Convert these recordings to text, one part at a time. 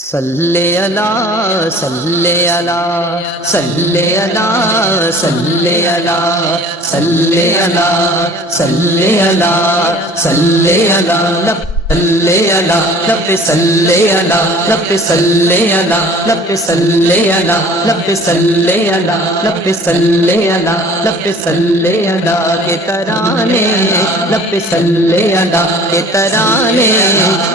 صلی اللہ صلی اللہ صلی اللہ صلی اللہ صلی اللہ صلی اللہ صلی اللہ صلی اللہ رب صلی اللہ رب صلی اللہ رب صلی اللہ رب صلی اللہ رب صلی اللہ رب صلی اللہ کے ترانے رب صلی اللہ کے ترانے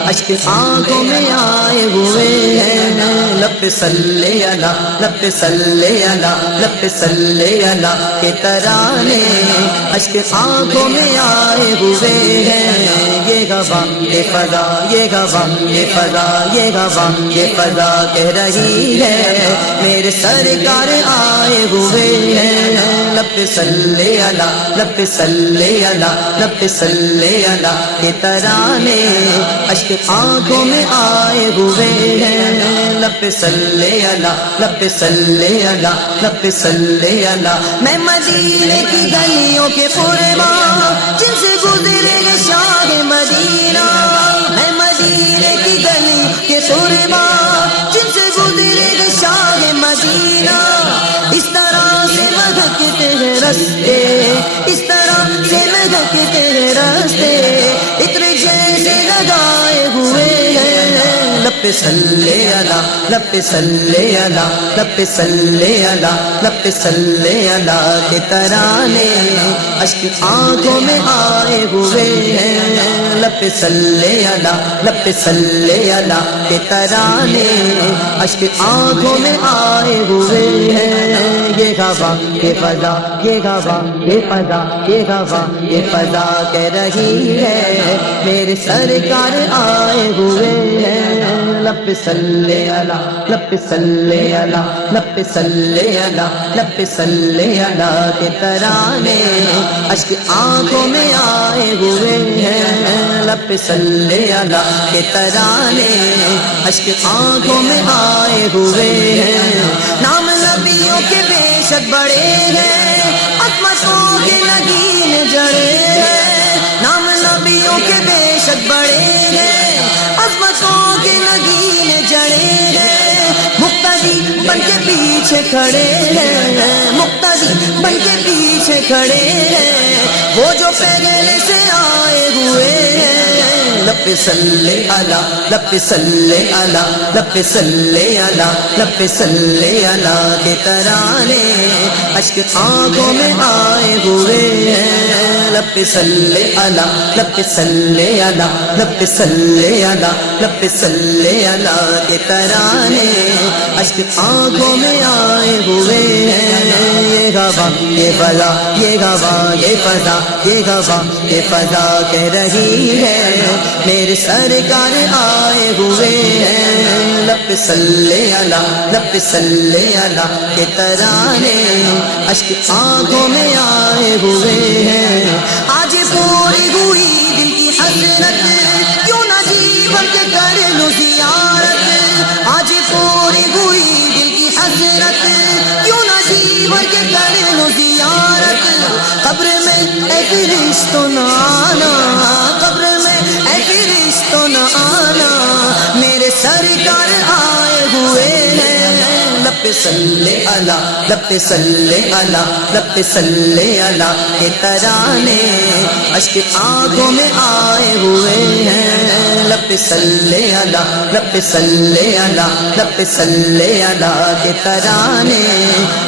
اشک آنکھوں میں آئے ہوئے ہیں رب صلی اللہ رب صلی اللہ رب صلی اللہ کے ترانے اشک آنکھوں میں آئے ہوئے ہیں یہ گواہ یہ فضا یہ گواہ یہ فضا یہ گواہ یہ فضا کہہ رہی ہے میرے سرکار آئے ہوئے ہیں رب صلی اللہ رب صلی اللہ رب صلی اللہ کے ترانے اشک آنکھوں میں آئے ہوئے ہیں رب صلی اللہ رب صلی اللہ رب صلی اللہ میں مدینے کی گلیوں کے پورما جن سے گزرے گے شاہ مدینہ میں مدینے کی گلی کے پورما جن سے گزرے گے شاہ مدینہ اس طرح سے مدھکتے ہیں رستے اس طرح سے مدھکتے ہیں رستے عطر جیسے لگائے ہوئے ہیں رب صلی اللہ رب صلی اللہ رب صلی اللہ رب صلی اللہ کے ترانے اشک آنکھوں میں آئے ہوئے ہیں رب صلی اللہ رب صلی اللہ کے ترانے اشک آنکھوں میں آئے ہوئے ہیں یہ گواہ یہ فضا یہ گواہ یہ فضا یہ گواہ یہ فضا کہہ رہی ہے میرے سرکار آئے ہوئے ہیں رب صلی اللہ رب صلی اللہ رب صلی اللہ رب صلی اللہ کے ترانے اشک آنکھوں میں آئے ہوئے ہیں رب صلی اللہ کے ترانے اشک آنکھوں میں آئے ہوئے ہیں نام نبیوں کے بے شک بڑے ہیں عظمتوں کے نگین جڑے ہیں نام نبیوں کے بے شک بڑے ہیں عظمتوں کے نگین جڑے ہیں مقتدی بن کے پیچھے کھڑے ہیں مقتدی بن کے پیچھے کھڑے ہیں وہ جو پہلے سے آئے ہوئے ہیں رب صلی اللہ رب صلی اللہ رب صلی اللہ رب صلی اللہ کے ترانے اشک آنکھوں میں آئے ہوئے ہیں رب صلی اللہ رب صلی اللہ رب صلی اللہ رب صلی اللہ کے ترانے اشک آنکھوں میں آئے ہوئے ہیں یہ گواہ یہ فضا یہ گواہ یہ فضا یہ گواہ یہ فضا کہہ رہی ہے میرے سرکار آئے ہوئے ہیں رب صلی اللہ رب صلی اللہ کے ترانے اشک آنکھوں میں آئے ہوئے ہیں آج پوری ہوئی دل کی حسرت کیوں نہ جی بھر کے کر لوں زیارت آج پوری ہوئی دل کی حسرت کیوں نہ جی بھر کے کر لوں زیارت قبر میں اے فرشتوں نہ آنا قبر میں اے فرشتوں نہ آنا میرے سرکار آئے ہوئے ہیں رب صلی اللہ رب صلی اللہ رب صلی اللہ کے ترانے اشک آنکھوں میں آئے ہوئے ہیں رب صلی اللہ رب صلی اللہ رب صلی اللہ کے ترانے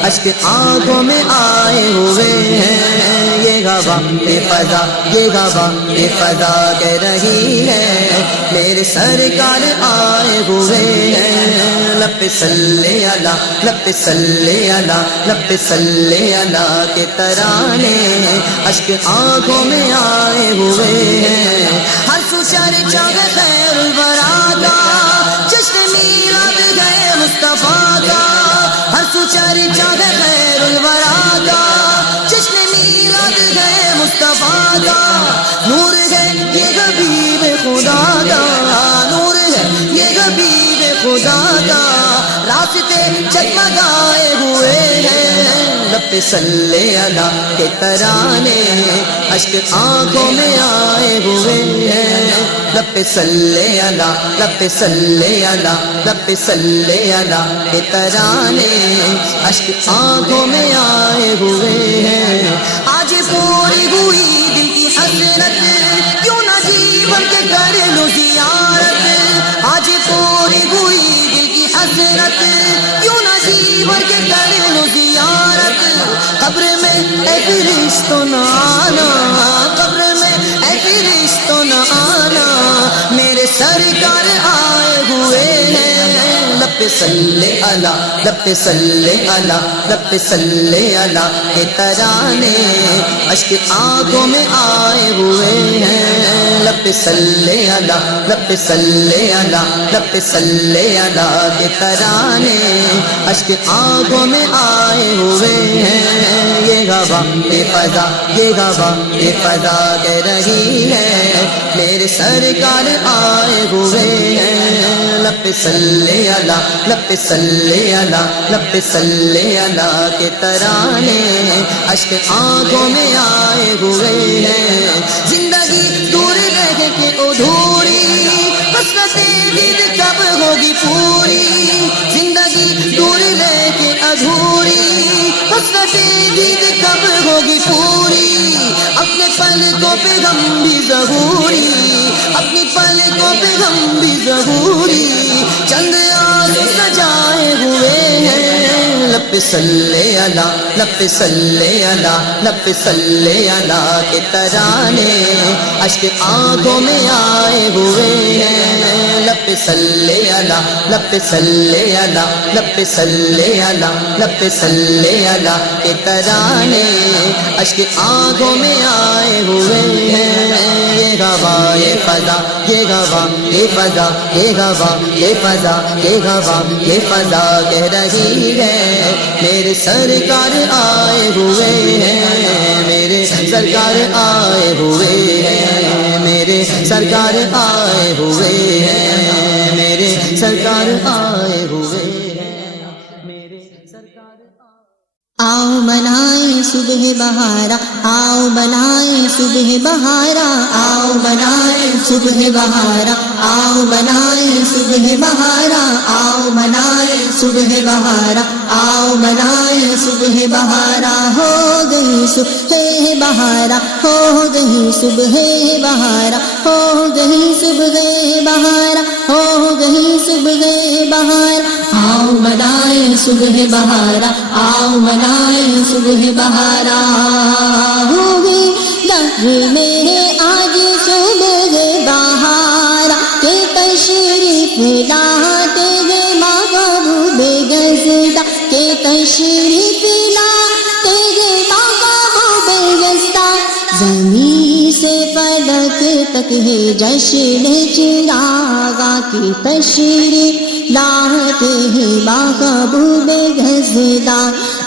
اشک آنکھوں میں آئے ہوئے ہیں یہ گواہ یہ فضا یہ گواہ یہ فضا کہہ رہی ہے میرے سرکار آئے ہوئے ہیں رب صلی اللہ رب صلی اللہ رب صلی اللہ کے ترانے اشک آنکھوں میں آئے ہوئے ہیں ہر سو چرچا خیر الورا کا جشن میلاد گئے مصطفیٰ کا ہر سو چرچا خیر الورا کا جشن میلاد گئے مصطفیٰ کا نور ہے یہ حبیب خدا کا نور ہے یہ حبیب خدا کا راستے جگمگائے ہوئے ہیں رب لب صلی علی کے ترانے اشک آنکھوں میں آئے ہوئے ہیں لب صلی علی لب صلی علی لب صلی علی کے ترانے اشک آنکھوں میں آئے ہوئے ہیں آج پوری ہوئی دل کی حسرت کیوں نہ جیون کے کر لوں زیارت آج پوری ہوئی دل کی حسرت کیوں نہ جیون کے کر لوں زیارت قبر میں اے فرشتوں نہ آنا قبر میں اے فرشتوں نہ آنا میرے سرکار آئے ہوئے ہیں لب صلی علی لب صلی علی لب صلی علی کے ترانے اشک آنکھوں میں آئے ہوئے ہیں لب صلی علی لب صلی علی لب صلی علی کے ترانے اشک آنکھوں میں آئے ہوئے ہیں یہ ہوا یہ فضا یہ ہوا یہ فضا کہہ رہی ہے میرے سرکار آئے ہوئے ہیں لب صلی علی لب صلی علی لب صلی علی کے ترانے اشک آنکھوں میں آئے ہوئے ہیں زندگی دور رہ کے ادھوری حسرت دید کب ہوگی پوری زندگی دور رہ کے ادھوری حسرت دید کب ہوگی پوری اپنے پلکوں پہ غم بھی ظہوری اپنی پلکوں پہ غم بھی ظہوری چند آنسو سجائے ہوئے ہیں لب صلی علی لب صلی علی لب صلی علی کے ترانے اشک آنکھوں میں آئے ہوئے ہیں لب صلی علی لب صلی علی لب صلی علی لب صلی علی کے ترانے اشک آنکھوں میں آئے ہوئے ہیں یہ ہوا یہ فضا یہ ہوا یہ فضا یہ ہوا یہ فضا یہ ہوا یہ فضا کہہ رہی ہے میرے سرکار آئے ہوئے ہیں میرے سرکار آئے ہوئے ہیں میرے سرکار آئے ہوئے ہیں میرے سرکار آئے ہوئے ہیں میرے سرکار آؤ منائیں صبح بہارا آؤ منائیں صبح بہارا آؤ منائیں صبح بہارا آؤ منائیں صبح بہارا آؤ منائیں صبح بہارا آؤ منائیں صبح بہارا ہو گئی صبح بہارا ہو گئی صبح بہارا ہو گئی صبح بہارا ہو گئی صبح بہارا آؤ منائیں صبح بہارا آؤ منائیں صبح بہارا ہوگی دہر میں آج صبح بہارا کے تشریف لاتے گئے محبوب گزدہ کے تشریف لاتے گئے محبوب گزدہ زمین سے فلک تک ہے جشن چراغاں کی تشریف لاتے ہیں محبوب گزدہ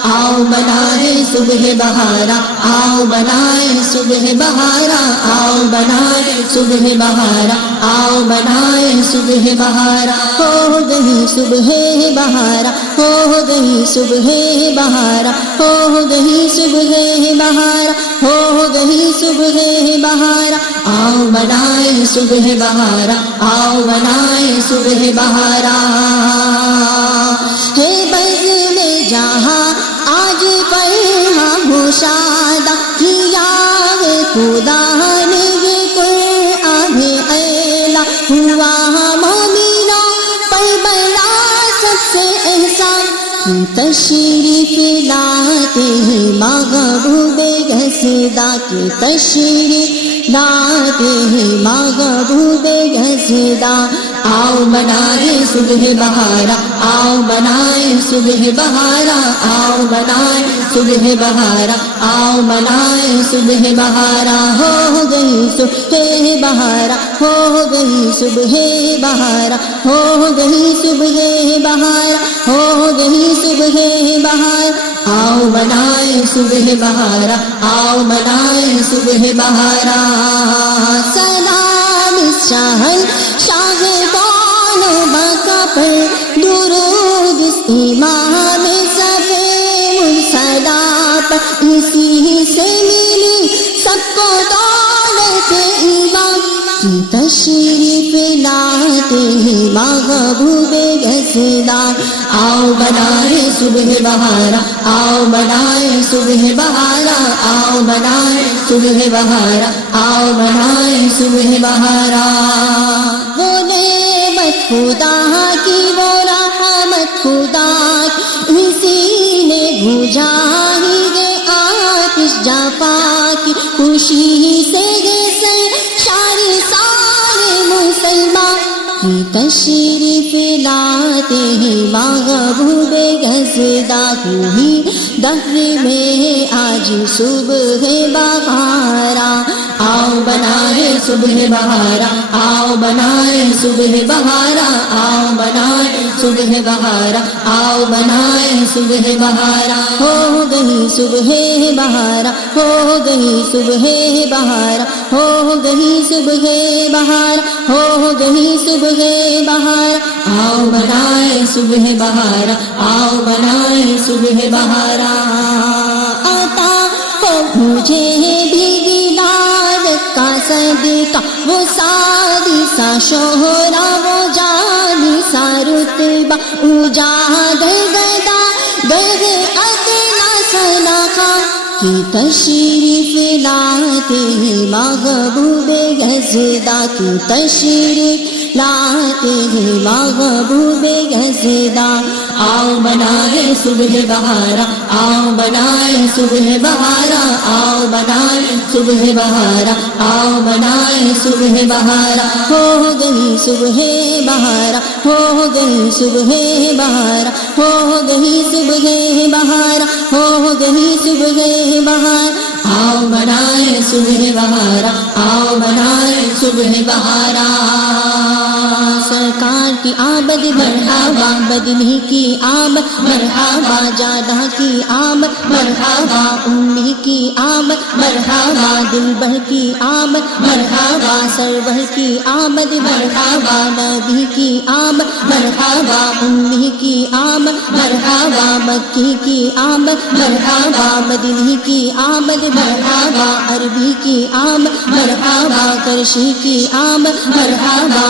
آؤ منائیں صبح بہارا آؤ منائیں صبح بہارا آؤ منائیں صبح بہارا آؤ منائیں صبح بہارا ہو گئی صبح بہارا ہو گئی صبح بہارا ہو گئی صبح بہارا ہو گئی صبح بہارا آؤ منائیں صبح بہارا آؤ منائیں صبح بہارا ہے بز میں جہاں آج پر مشاہدہ کیا ہے خدا نے یہ قرآن اعلیٰ ہوا مومنوں پر بڑا سب سے احسان کی تشریف لاتے ہیں محبوب گزدہ کی تشریف لاتے ہیں محبوب گزدہ آؤ منائیں صبح بہارا آؤ منائیں صبح بہارا آؤ منائیں صبح بہارا آؤ منائیں صبح بہارا ہو گئی صبح بہارا ہو گئی صبح بہارا ہو گئی صبح بہارا ہو گئی صبح بہارا آؤ منائیں صبح بہارا آؤ منائیں صبح بہارا سلام اس شہر شاہ بانو بقا پر درود اس امام صفے مرسدہ اسی سے ملی سب کو دولت ایمان کی تشریف لاتے ہیں محبوب گزدان آؤ بنائے صبح بہارا آؤ بنائے صبح بہارا آؤ بنائے صبح بہارا آؤ بنائے صبح بہارا وہ نعمت خدا کی وہ رحمت خدا کی اسی نے بجھا ہی گے آتش جفا کی خوشی سے گے سارے مسلمان کی تشریف لاتے ہیں محبوب گزداں کوئی دہر میں آج صبح بہارا آؤ بنائے صبح بہارا آؤ بنائے صبح بہارا آؤ بنائے صبح بہارا آؤ بنائے صبح بہارا ہو گئی صبح بہارا ہو گئی صبح بہارا ہو گئی صبح بہار ہو گئی صبح بہار آؤ بنائے صبح بہارا آؤ بنائے صبح بہارا آتا ہو مجھے بھی لال کا صدقہ وہ سادی سا شہرا وہ جانی سا رتبہ اجاگر گدا گر ادنا صدقہ کی تشریف لاتے ہیں محبوب گزداں کی تشریف لاتے ہیں محبوب گزداں آؤ بنائے صبح بہارا آؤ بنائے صبح بہارا آؤ بنائے صبح بہارا آؤ بنائے صبح بہارا ہو گئی صبح بہارا ہو گئی صبح بہارا ہو گئی صبح بہارا ہو گئی صبح بہار آؤ بنائے صبح بہارا آؤ بنائے صبح بہارا سرکار کی آمد مرحبا بدلی کی آمد مرحبا جادہ کی آمد مرحبا امی کی آمد مرحبا دلبر کی آمد مرحبا سرور کی آمد مرحبا نبی کی آمد مرحبا امی کی آمد مرحبا مکی کی آمد مرحبا مدنی کی آمد مرحبا عربی کی آمد مرحبا کرشی کی آمد مرحبا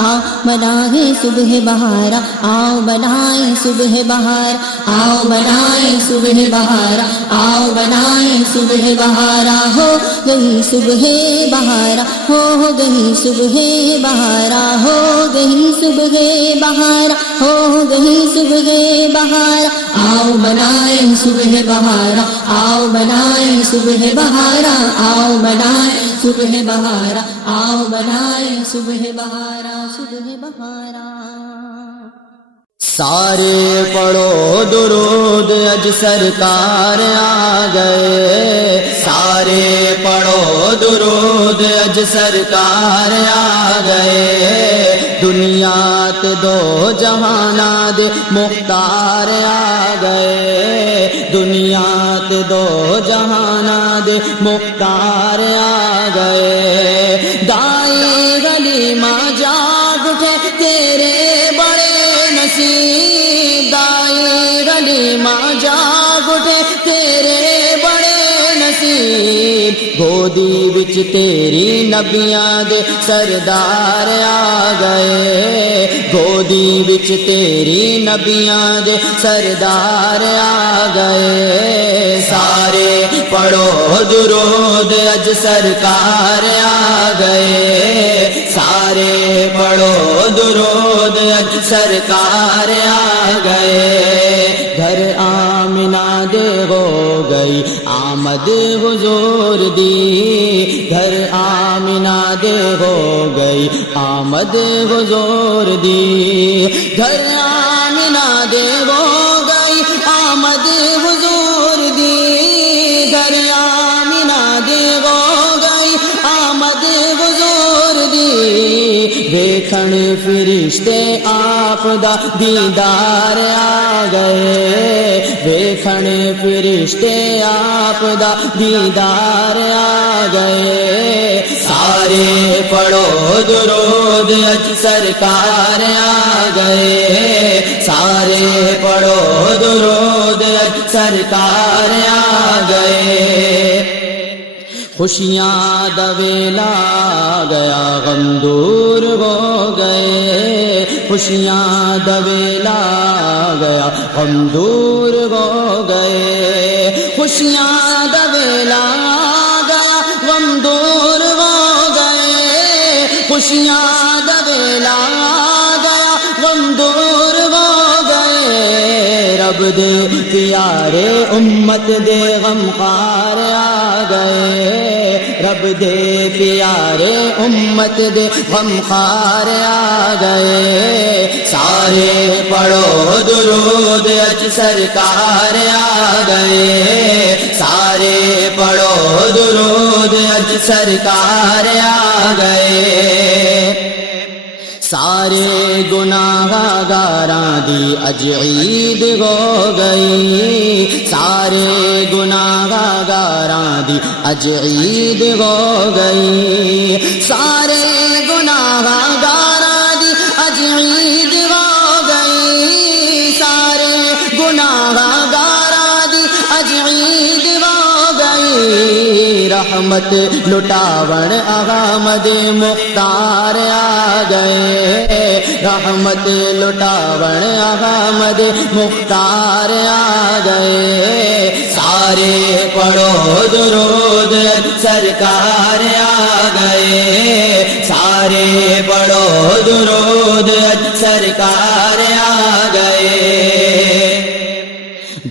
آؤ بنائے صبح بہارا آؤ بنائے صبح بہار آؤ بنائے صبح بہارا آؤ بنائے صبح بہارا ہو گئی صبح بہارا ہو گئی صبح بہارا ہو گئی صبح بہارا ہو گئی صبح بہارا آؤ بنائے صبح بہارا آؤ بنائے صبح بہارا آؤ بنائے صبح بہارا آؤ بنائے صبح بہارا صبح بہارا سارے پڑھو درود اج سرکار آ گئے سارے پڑھو درود اج سرکار آ گئے دنیا تے دو جہانا دے مختار آ گئے دنیا تے دو جہانا دے مختار آ گئے دائی گلی ماں جاگ اٹھے تیرے بڑے نصیب دائی گلی ماں جاگ اٹھے تیرے بڑے نصیب گودی وچ تیری نبیاں دے سردار آ گئے گودی وچ تیری نبیاں دے سردار آ گئے سارے پڑھو درود اج سرکار آ گئے سارے پڑھو درود اج سرکار آ گئے گھر آمنہ دے ہو گئی آمد حضور دی گھر آمنہ دے ہو گئی آمد حضور دی گھر آمنہ دے ہو گئی آمد حضور دی گھر آمنہ دے ہو گئی آمد حضور دی ویکھن فرشتے آپ آپ دا دیدار آ گئے ویکھن فرشتے آپ دا دیدار آ گئے سارے پڑھو درود اج سرکار آ گئے سارے پڑھو درود اج سرکار آ گئے خوشیاں دا ویلا آ گیا غم دور ہو گئے خوشیاں دا ویلا آ گیا غم دور ہو گئے خوشیاں دا ویلا آ گیا غم دور ہو گئے خوشیاں دا ویلا آ گیا غم دور ہو گئے رب دے پیارے امت دے غمخوار آ گئے رب دے پیارے امت دے غمخوار آ گئے سارے پڑھو درود اج سرکار آ گئے سارے پڑھو درود اج سرکار آ گئے سارے گناہ گاراں دی اج عید ہو گئی سارے گناہ گاراں دی اج عید ہو گئی سارے گناہ گاراں دی اج عید ہو گئی سارے گناہ گاراں دی اج عید ہو گئی رحمت لٹاون احمد مختار آ گئے رحمت لٹاون احمد مختار آ گئے سارے پڑھو درود سرکار آ گئے سارے پڑھو درود سرکار آ گئے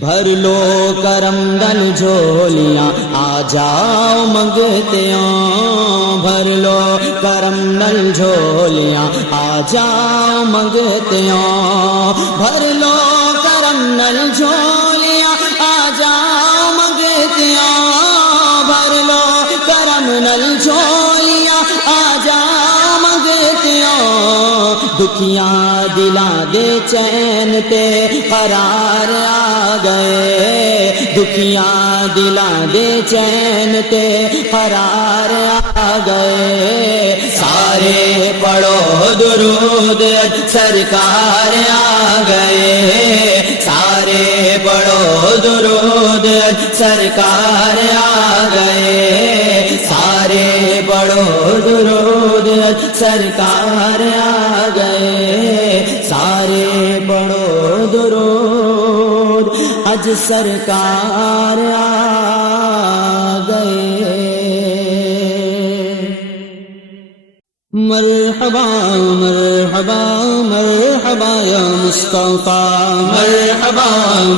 بھر لو کرم دل جھولیاں آ جاؤ منگتے ہوں بھر لو کرم دل جھولیاں آ جاؤ منگتے ہوں بھر لو کرم دل جھولیاں آ جاؤ منگتے ہوں بھر لو کرم دل جھولیاں آ جاؤ منگتے ہوں دکھیاں دلاں دے چین تے قرار آ گئے دکھیاں دلاں دے چین تے قرار آ گئے سارے پڑھو درود سرکار آ گئے سارے پڑھو درود سرکار آ گئے سارے پڑھو درود سرکار آ گئے سارے پڑھو درود اج سرکار آ گئے مرحبا مرحبا مرحبا یا مصطفیٰ مرحبا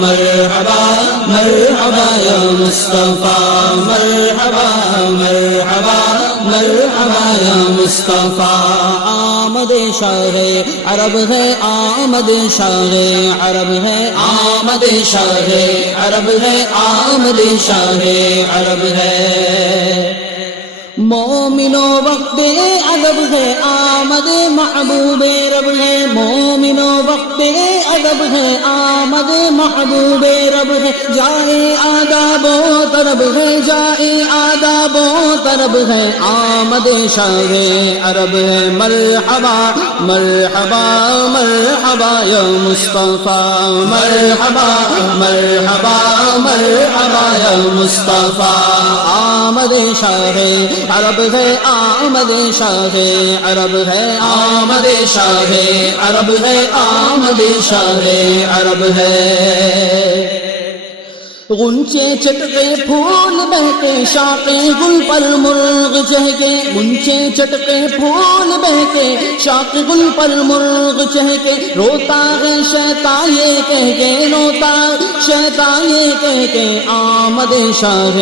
مرحبا مرحبا یا مصطفیٰ مرحبا مرحبا مرحبا یا مصطفیٰ آمد شاہ عرب ہے آمد شاہ عرب ہے آمد شاہ عرب ہے آمد شاہ عرب ہے مومنو وقت ادب ہے آمد محبوب رب ہے مومنو وقت ادب ہے آمد محبوب رب ہے جائے آداب و طرب ہے جائے آداب و طرب ہے آمد شاہ عرب ہے مرحبا مرحبا مرحبا یا مصطفیٰ مرحبا مرحبا مرحبا یا مصطفیٰ آمد شاہ عرب ہے آمد شاہ عرب ہے آمد شاہ عرب ہے آمد شاہ عرب ہے غنچے چٹکے پھول بہتے شاقے گل پر مرغ چہکے غنچے چٹکے پھول بہتے شاق گل پر مرغ چہکے روتا ہے شیطان یہ کہہ کے روتا شیطان یہ کہہ کے آمد شاہ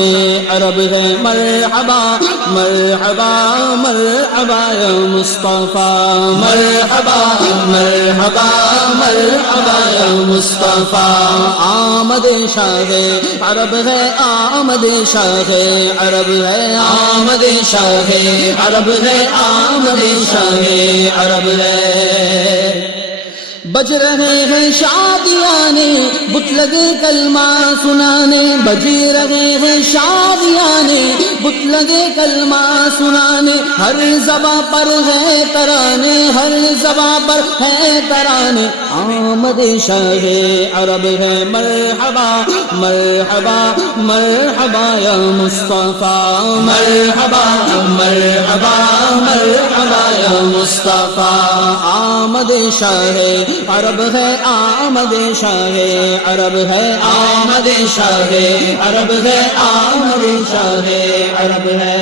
عرب ہے مرحبا مرحبا مرحبا یا مصطفیٰ مرحبا مرحبا مرحبا یا مصطفیٰ آمد شاہ عرب ہے آمد شاہ عرب ہے آمد شاہ عرب ہے آمد شاہ عرب ہے بج رہے ہیں شادیانے بت لگے کلمہ سنانے، بج رہے ہیں شادیانے بت لگے کلمہ سنانے، ہر زباں پر ہے ترانے، ہر زباں پر ہے ترانے، آمد شاہ عرب ہے مرحبا مرحبا مرحبا یا مصطفیٰ، مرحبا مرحبا مرحبا یا مصطفیٰ، آمد شاہ عرب ہے، آمد شاہ عرب ہے، آمد شاہ عرب ہے، آمد شاہ عرب ہے،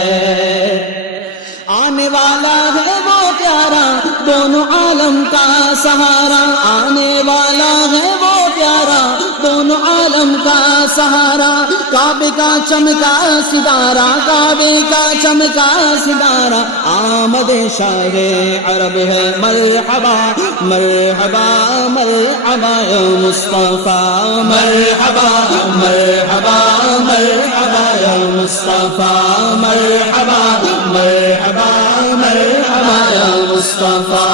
آنے والا ہے وہ پیارا دونوں عالم کا سہارا، آنے والا ہے وہ پیارا دونوں عالم کا سہارا، کعبے کا چمکا ستارہ، کعبے کا چمکا ستارہ، آمد شاہ عرب ہے، مرحبا مرحبا مرحبا یا مصطفیٰ، مرحبا مرحبا مرحبا یا مصطفیٰ، مرحبا مرحبا مرحبا یا مصطفیٰ،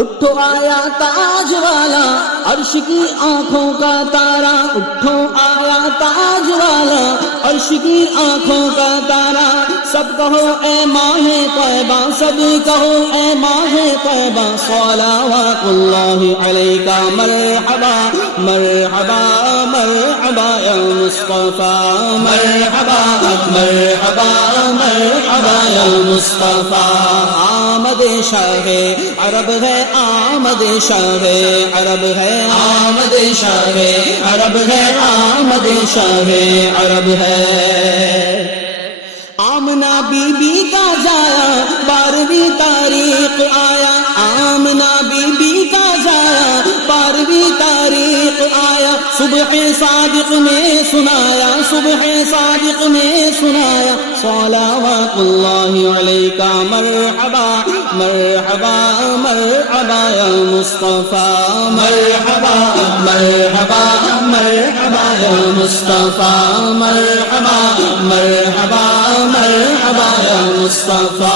اٹھو آیا تاج والا عرش کی آنکھوں کا تارا، اٹھو آیا تاج والا عرش کی آنکھوں کا تارا، سب کہو اے ماہ طیبہ، سب کہو اے ماہ طیبہ، صلوات اللہ علیک، مرحبا مرحبا مرحبا یا مصطفیٰ، مرحبا مرحبا مرحبا یا مصطفیٰ، آمد شاہ عرب ہے، آمد شاہ عرب ہے، آمد شاہ عرب ہے، آمد شاہ عرب ہے، آمنہ بی بی کا جایا 12ویں تاریخ آیا، آمنہ بی بی کا جایا 12ویں تاریخ آیا، صبح صادق نے سنایا، صبح صادق نے سنایا، صلوات اللہ علیک، مرحبا مرحبا مرحبا یا مصطفیٰ، مرحبا مرحبا مرحبا یا مصطفیٰ، مرحبا مرحبا مرحبا یا مصطفیٰ،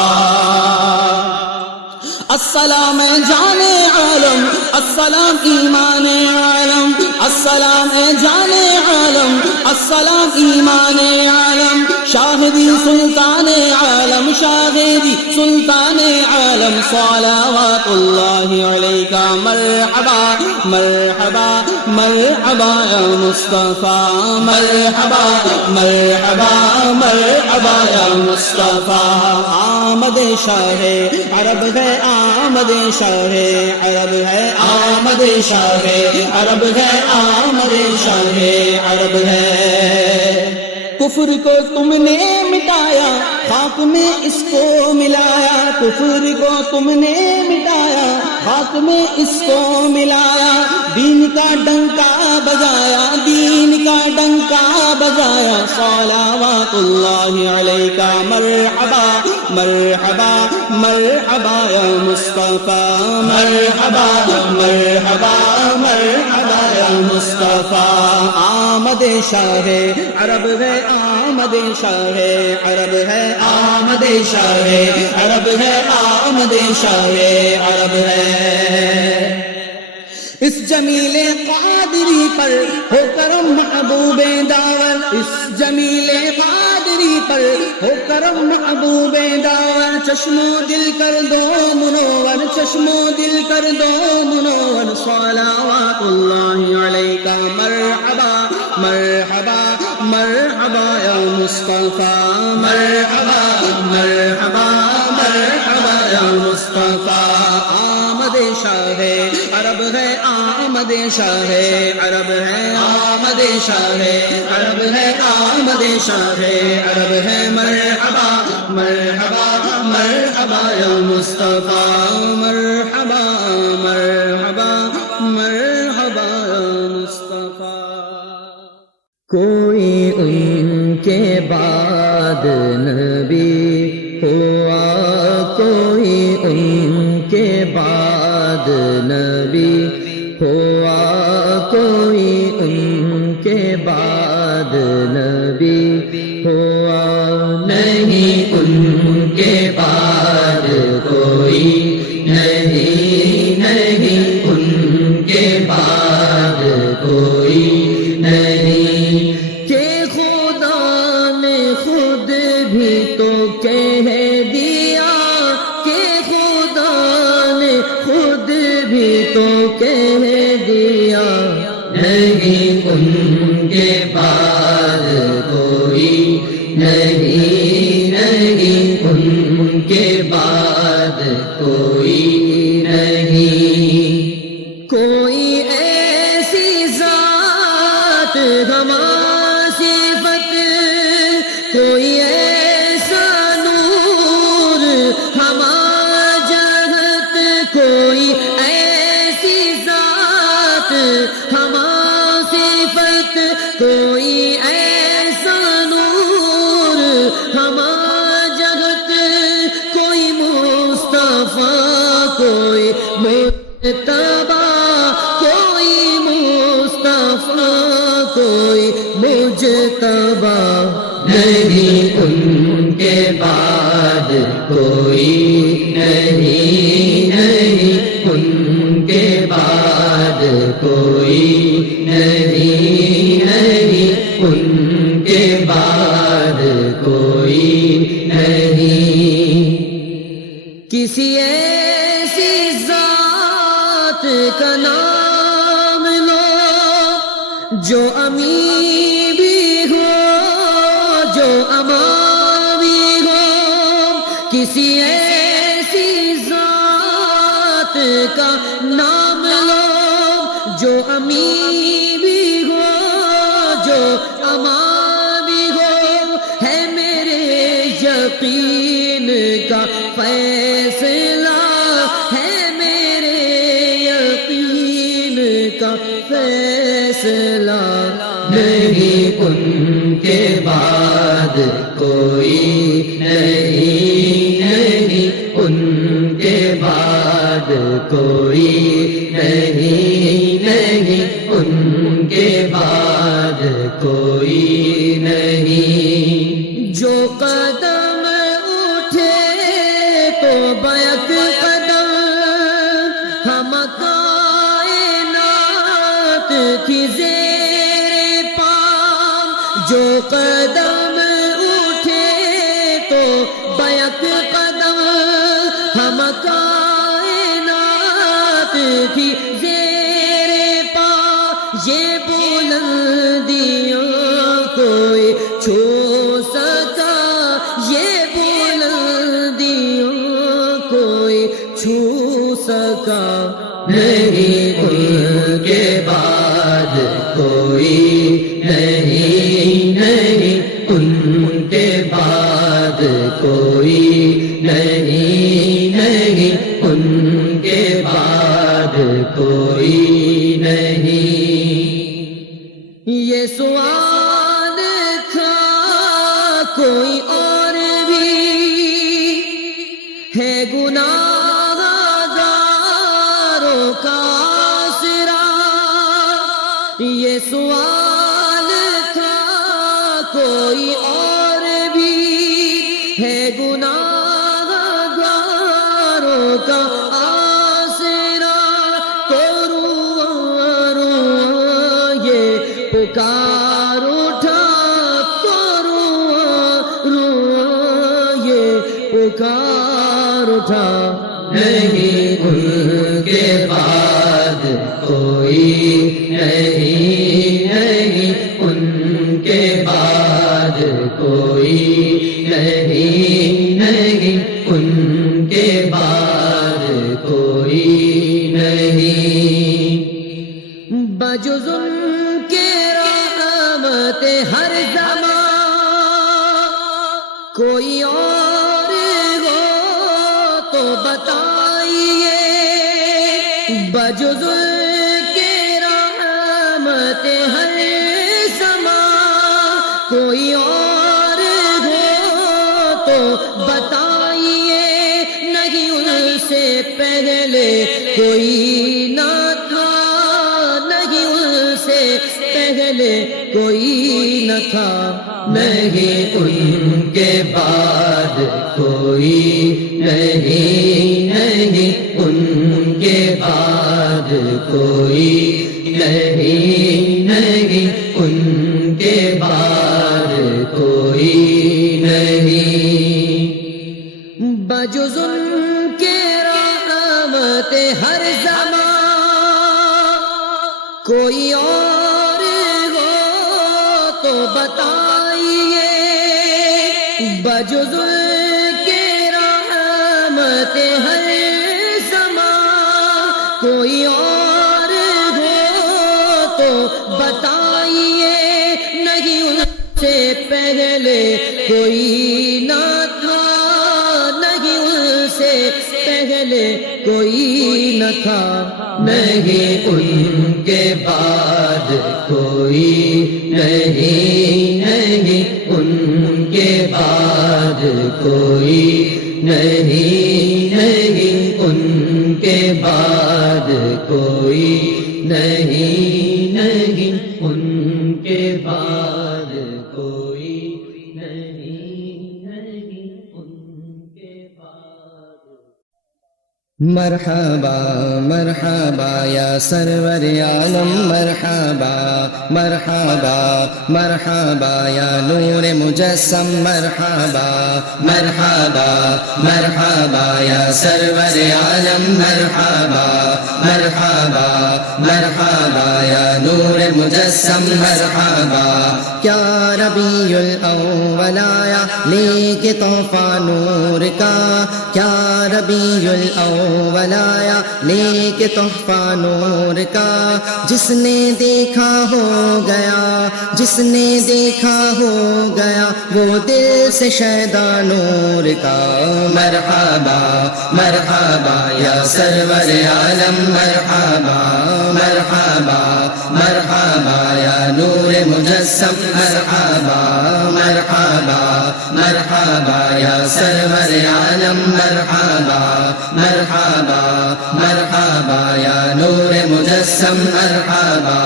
السلام جان عالم، السلام ایمان عالم، السلام جان عالم، السلام ایمان عالم، شاہدی سلطان عالم، شاہدی سلطان عالم، صلوات اللہ علیک، مرحبا مرحبا مرحبا یا مصطفیٰ، مرحبا مرحبا مرحبا یا مصطفیٰ، آمد شاہ عرب ہے، آمد شاہ عرب ہے، آمد شاہ عرب ہے، آمد شاہ عرب ہے، کفر کو تم نے مٹایا خاک میں اس کو ملایا، کفر کو تم نے مٹایا خاک میں اس کو ملایا، دین کا ڈنکا بجایا، دین کا ڈنکا بجایا، صلوات اللہ علیک، مرحبا مرحبا مرحبا یا مصطفیٰ، مرحبا مرحبا مرحبا یا مصطفیٰ، آمد شاہ عرب ہے، آمد شاہ عرب ہے، آمد شاہ عرب ہے، آمد شاہ عرب ہے، اس جمیل قادری پر ہو کرم محبوب داور، اس جمیل قادری پر ہو کرم محبوب داور، چشم و دل کر دو منور، چشم و دل کر دو منور، صلوات اللہ علیک، مرحبا مرحبا مرحبا یا مصطفیٰ، مرحبا مرحبا مرحبا یا مصطفیٰ، آمد شاہ عرب ہے، آمد شاہ عرب ہے، آمد شاہ عرب ہے، آمد شاہ عرب ہے، مرحبا مرحبا مرحبا یا مصطفیٰ، مرحبا مرحبا مرحبا یا مصطفیٰ، کوئی ان کے بعد نبی ہوا، کوئی ان کے بعد نبی ہوا، کوئی ان کے بعد نبی ہوا، نہیں ان کے بعد کوئی نہیں، نہیں کہہ دیا کہ خدا نے خود بھی تو کہہ دیا نہیں ان کے بعد کوئی نہیں نہیں ان کے بعد کوئی نہیں کوئی ایسی ذات ہماری صفت کوئی ایسا نور ہمارا جگت کوئی ایسی ذات ہماری صفت کوئی ایسا نور ہمارا جگت کوئی مصطفیٰ کوئی مجتبی کوئی مصطفیٰ کوئی مجتبی نہیں ان کے بعد کوئی نہیں نہیں ان کے بعد کوئی نہیں نہیں ان کے بعد کوئی نہیں کسی ایسی ذات کا نام لو جو امی بھی ہو جو اما بھی ہو کسی ایسی ذات کا نام لو جو امی بھی ہو جو اما بھی ہو ہے میرے یقین کا فیصلہ ہے میرے یقین کا فیصلہ نہیں ان کے بعد کوئی نہیں نہیں ان کے بعد کوئی نہیں نہیں ان کے بعد کوئی نہیں جو قدم اٹھے تو بیک قدم ہم کائنات کی زیر پام جو قدم اٹھے تو بیک قدم ہم کائنات کی زیر پام یہ بلندیاں کوئی چھو سکا یہ بلندیاں کوئی چھو سکا نہیں ان کے بعد کوئی نہیں نہیں ان کے بعد کوئی نہیں نہیں ان کے بعد کوئی نہیں یہ سوال تھا کوئی اور بھی ہے گناہگاروں کا آسرا یہ سوال تھا کوئی اور بھی ہے گناہگاروں کا آسرا تو رواں رواں یہ پکار اٹھا تو رواں رواں یہ پکار اٹھا نہیں ان کے بعد کوئی نہیں نہیں ان کے بعد کوئی نہیں نہیں ان کے بعد کوئی نہیں بجز ان کے رحمت ہر زمان کوئی اور ہو تو بتائیے بجز کے رحمت ہر زمان کوئی اور ہو تو بتائیے نہیں ان سے پہلے کوئی نہ تھا نہیں ان سے پہلے کوئی نہ تھا نہیں ان کے بعد کوئی نہیں نہیں ان کے بعد کوئی نہیں نہیں ان کے بعد کوئی نہیں بتائیے بجز کے رحمت ہر زمان کوئی اور ہو تو بتائیے، نہیں ان سے پہلے کوئی نہ تھا، نہیں ان سے پہلے کوئی نہ تھا، نہیں ان کے بعد کوئی نہیں، نہیں ان کے بعد کوئی نہیں، نہیں ان کے بعد کوئی نہیں، نہیں ان کے بعد کوئی نہیں، نہیں ان کے بعد۔ مرحبا مرحبا یا سرور عالم، مرحبا مرحبا مرحبا یا نور مجسم، مرحبا مرحبا مرحبا یا سرور عالم، مرحبا مرحبا مرحبا یا نور مجسم، مرحبا۔ کیا ربیع الاول آیا لے کے تحفہ نور کا، کیا ربیع الاول آیا لے کے تحفہ نور کا، جس نے دیکھا ہو گیا، جس نے دیکھا ہو گیا وہ دل سے شیدا نور کا، مرحبا مرحبا یا سرور عالم، مرحبا مرحبا مرحبا یا نور مجسم، مرحبا مرحبا مرحبا یا سرور عالم، مرحبا مرحبا مرحبا یا نور مجسم، مرحبا۔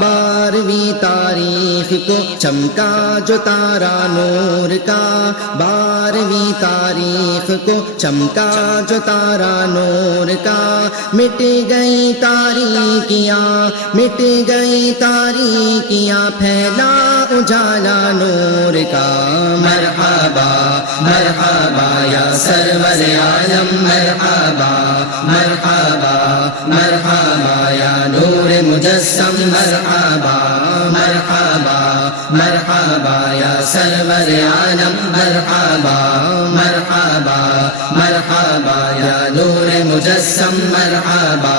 12ویں تاریخ کو چمکا جو تارا نور کا، 12ویں تاریخ کو چمکا جو تارا نور کا، مٹ گئی تاریکیاں، مٹ گئی تاریکیاں، پھیلا اجالا نور کا، مرحبا مرحبا یا سرور عالم، مرحبا مرحبا مرحبا یا نور مجسم، مرحبا مرحبا مرحبا یا سرور عالم، مرحبا مرحبا مرحبا یا نور مجسم، مرحبا۔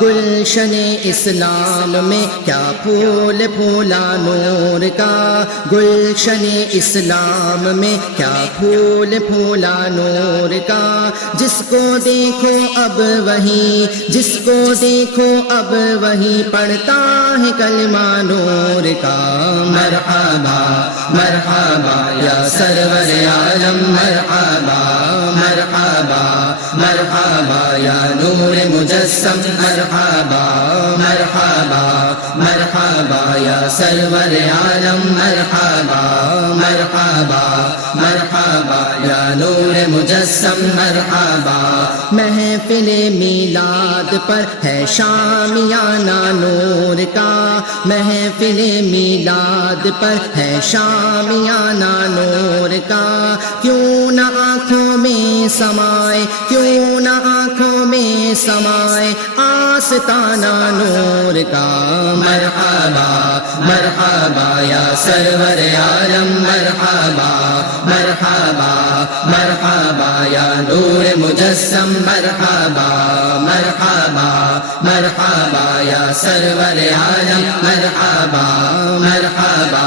گلشن اسلام میں کیا پھول پھولا نور کا، گلشن اسلام میں کیا پھول پھولا نور کا، جس کو دیکھو اب وہی، جس کو دیکھو اب وہی پڑھتا ہے کلمہ نور کا، مرحبا مرحبا یا سرور عالم، مرحبا مرحبا مرحبا یا نور مجسم، مرحبا مرحبا مرحبا یا سرور عالم، مرحبا مرحبا مرحبا یا نور مجسم، مرحبا۔ محفل میلاد پر ہے شامیانہ نور کا، محفل میلاد پر ہے شامیانہ نور کا، کیوں نہ آنکھوں میں سمائے، کیوں نہ آنکھوں میں سمائے آستانہ نور کا، مرحبا مرحبا یا سرور عالم، مرحبا مرحبا مرحبا یا نور مجسم، مرحبا مرحبا مرحبا یا سرور عالم، مرحبا مرحبا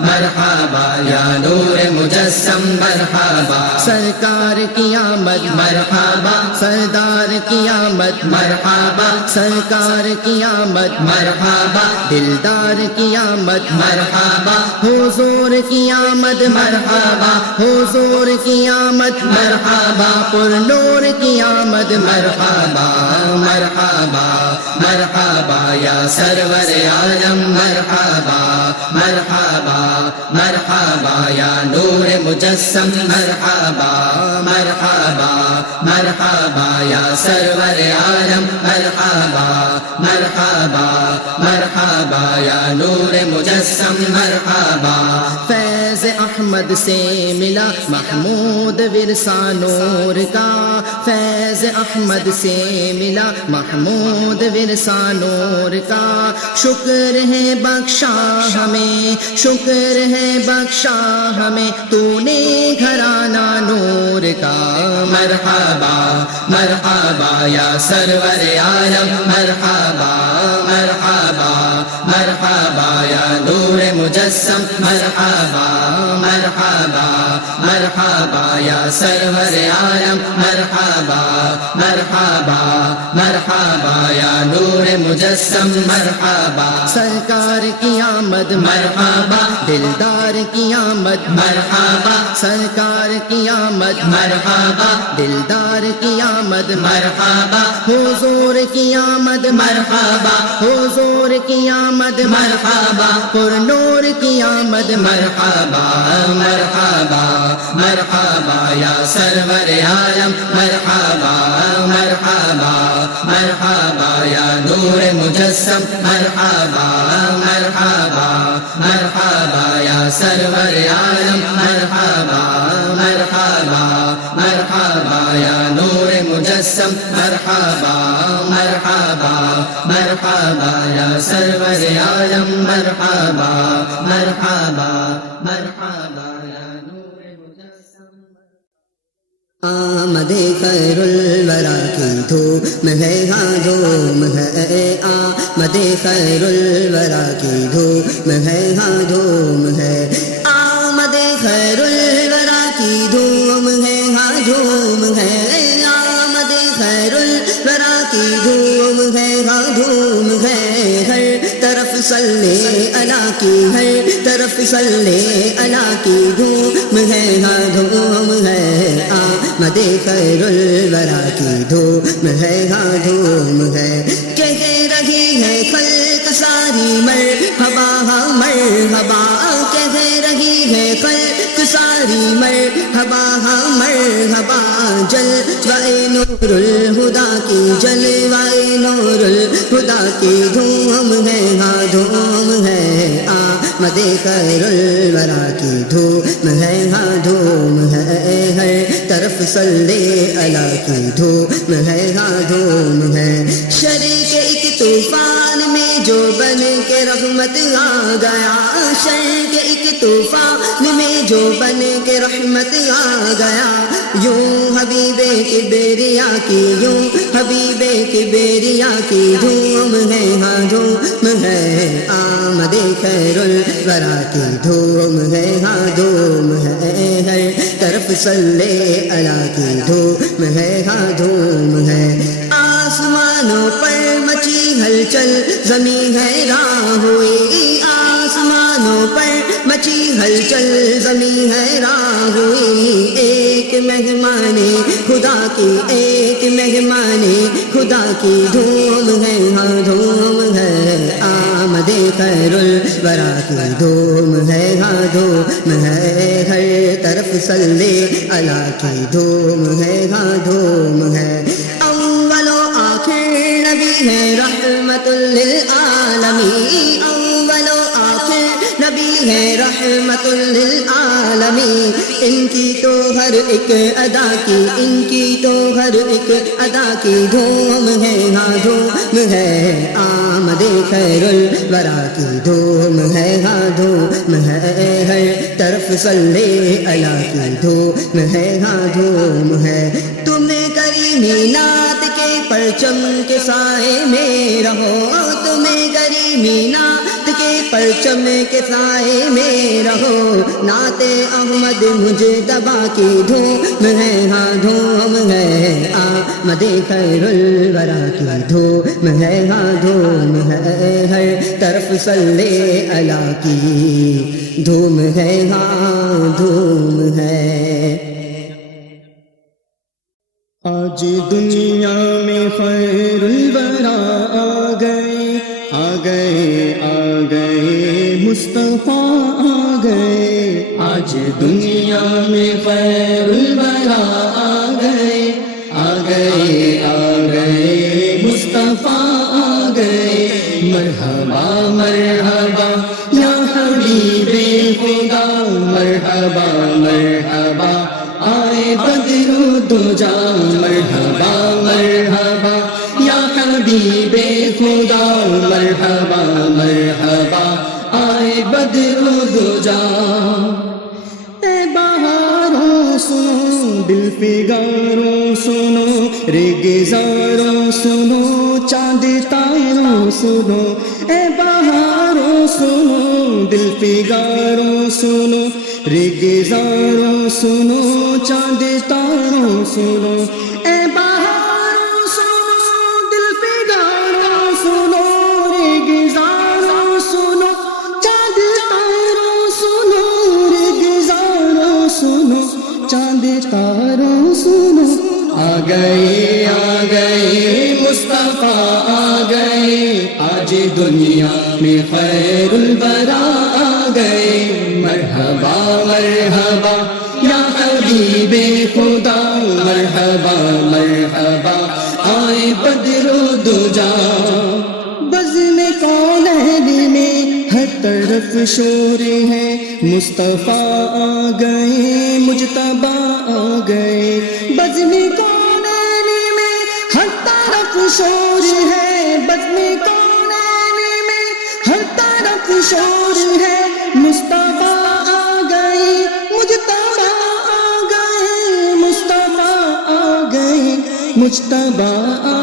مرحبا یا نور مجسم، مرحبا۔ سرکار کی آمد مرحبا، سردار کی آمد مرحبا، سرکار کی آمد مرحبا، دلدار کی آمد مرحبا، حضور کی آمد مرحبا، حضور کی آمد مرحبا، پر نور کی آمد مرحبا مرحبا مرحبا یا سرور عالم، مرحبا مرحبا مرحبا یا نور مجسم، مرحبا مرحبا مرحبا یا سرور عالم، مرحبا مرحبا مرحبا یا نور مجسم، مرحبا۔ فیض احمد سے ملا محمود ورثہ نور کا، فیض احمد سے ملا محمود ورثہ نور کا، شکر ہے بخشا ہمیں، شکر ہے بخشا ہمیں تو نے گھرانہ نور کا، مرحبا مرحبا یا سرور عالم، مرحبا مرحبا مرحبا یا نور مجسم، مرحبا مرحبا مرحبا یا سرور عالم، مرحبا مرحبا مرحبا یا نور مجسم، مرحبا سرکار کی آمد، مرحبا دلدار کی آمد، مرحبا سرکار کی آمد، مرحبا دلدار کی آمد، مرحبا حضور کی آمد، مرحبا حضور کی آمد، مرحبا پر نور کی آمد، مرحبا مرحبا مرحبا یا سرور عالم، مرحبا مرحبا مرحبا یا نور مجسم، مرحبا مرحبا مرحبا یا سرور عالم، مرحبا مرحبا مرحبا یا نور مجسم، مرحبا مرحبا مرحبا یا سرور عالم، مرحبا مرحبا مرحبا یا نور مجسم۔ آمد خیر الورا کی دھوم ہے، ہاں دھوم ہے، آمد خیر الورا کی دھوم ہے، ہاں دھوم ہے، آمد خیر الورا کی دھوم ہے، ہاں دھوم ہے، آمد خیر الورا کی دھوم ہے، ہاں دھوم ہے، ہر طرف صلی اللہ کی، ہر طرف صلی اللہ کی دھوم ہے، ہاں دھوم ہے، آمد خیر الورا کی دھوم ہے، ہاں دھوم ہے، کہہ رہی ہے خلق ساری مرحبا مرحبا، کہہ رہی ہے خلق ساری مرحبا مرحبا، جلوہ نور الہدا کی، جلوہ نور الہدا کی دھوم ہے، ہاں دھوم ہے، آمد خیر الورا کی دھوم ہے، ہاں دھوم ہے، ہر طرف صلی اللہ کی دھوم ہے، ہاں دھوم ہے، شر کے ایک طوفان میں جو بن کے رحمت آ گیا، شر کے ایک طوفان میں جو بن کے رحمت آ گیا، یوں حبیب کبریا کی، یوں حبیب کبریا کی دھوم ہے، ہاں دھوم ہے، آمد خیر الورا کی دھوم ہے، ہاں دھوم ہے، ہر طرف صلی اللہ کی دھوم ہے، ہاں دھوم ہے، آسمانوں پر مچی ہلچل زمین حیران ہوئی، آسمانوں پر مچی ہلچل زمین حیران ہوئی، ایک مہمان خدا کی، ایک مہمان خدا کی دھوم ہے، ہاں دھوم ہے، آمد خیر الورا کی دھوم ہے، ہاں دھوم ہے، ہر طرف صلی اللہ کی دھوم ہے، ہاں دھوم ہے، اول و آخر نبی ہے رحمت للعالمین، اول و آخر نبی ہے رحمت للعالمین، ان کی تو ہر ایک ادا کی، ان کی تو ہر ایک ادا کی دھوم ہے، ہاں دھوم ہے، آمد خیر الورا کی دھوم ہے، ہاں دھوم ہے، ہر طرف صلی اللہ کی دھوم ہے، ہاں دھوم ہے، تم کریمی نعت کے پرچم کے سائے میں رہو، تم کریمی نعت کے پرچم کے سائے میں رہو، نعت احمد مجتبیٰ کی دھوم ہے، ہاں دھوم ہے، آمد خیر الورا کی دھوم ہے، ہاں دھوم ہے، ہر طرف صلی اللہ کی دھوم ہے، ہاں دھوم ہے، آج دنیا میں خیر الورا آ گئے، آ گئے، آ گئے، مصطفیٰ آ گئے، آج دنیا میں خیر الورا آ گئے، آ گئے، آ گئے، مصطفیٰ آ گئے، مرحبا مرحبا یا حبیب خدا، مرحبا مرحبا مرحبا آئے بدر الدجا مرحبا مرحبا یا حبیب خدا مرحبا مرحبا آئے بدر الدجا اے بہاروں سنو دل فگاروں سنو ریگزاروں سنو چاند تاروں سنو اے بہاروں سنو دل فگاروں سنو ریگزاروں سنو چاند تاروں سنو اے بہاروں سنو دل فگاروں سنو ریگزاروں سنو چاند تاروں سنو ریگزاروں سنو چاند تاروں سنو آ گئے مصطفیٰ آ گئے آج دنیا میں خیر الورا آ گئے مرحبا مرحبا یا حبیب خدا مرحبا مرحبا آئے بدر الدجا بزم کونین میں ہر طرف شور ہے مصطفیٰ آ گئے مجتبیٰ آ گئے بزم کونین میں ہر طرف شور ہے بزم کونین میں ہر طرف شور ہے مصطفیٰ آ گئے مجتبیٰ آ گئے مصطفیٰ آ گئے مجتبیٰ آ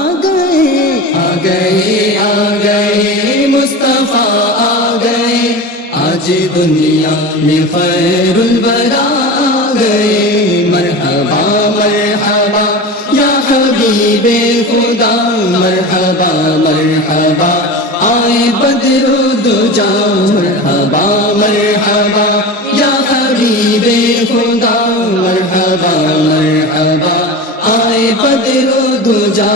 گئے مصطفیٰ آ گئے آج دنیا میں خیر الورا آ گئے مرحبا مرحبا یا حبیب خدا مرحبا مرحبا آئے بدر الدجا مرحبا مرحبا یا حبیب خدا مرحبا مرحبا آئے بدر الدجا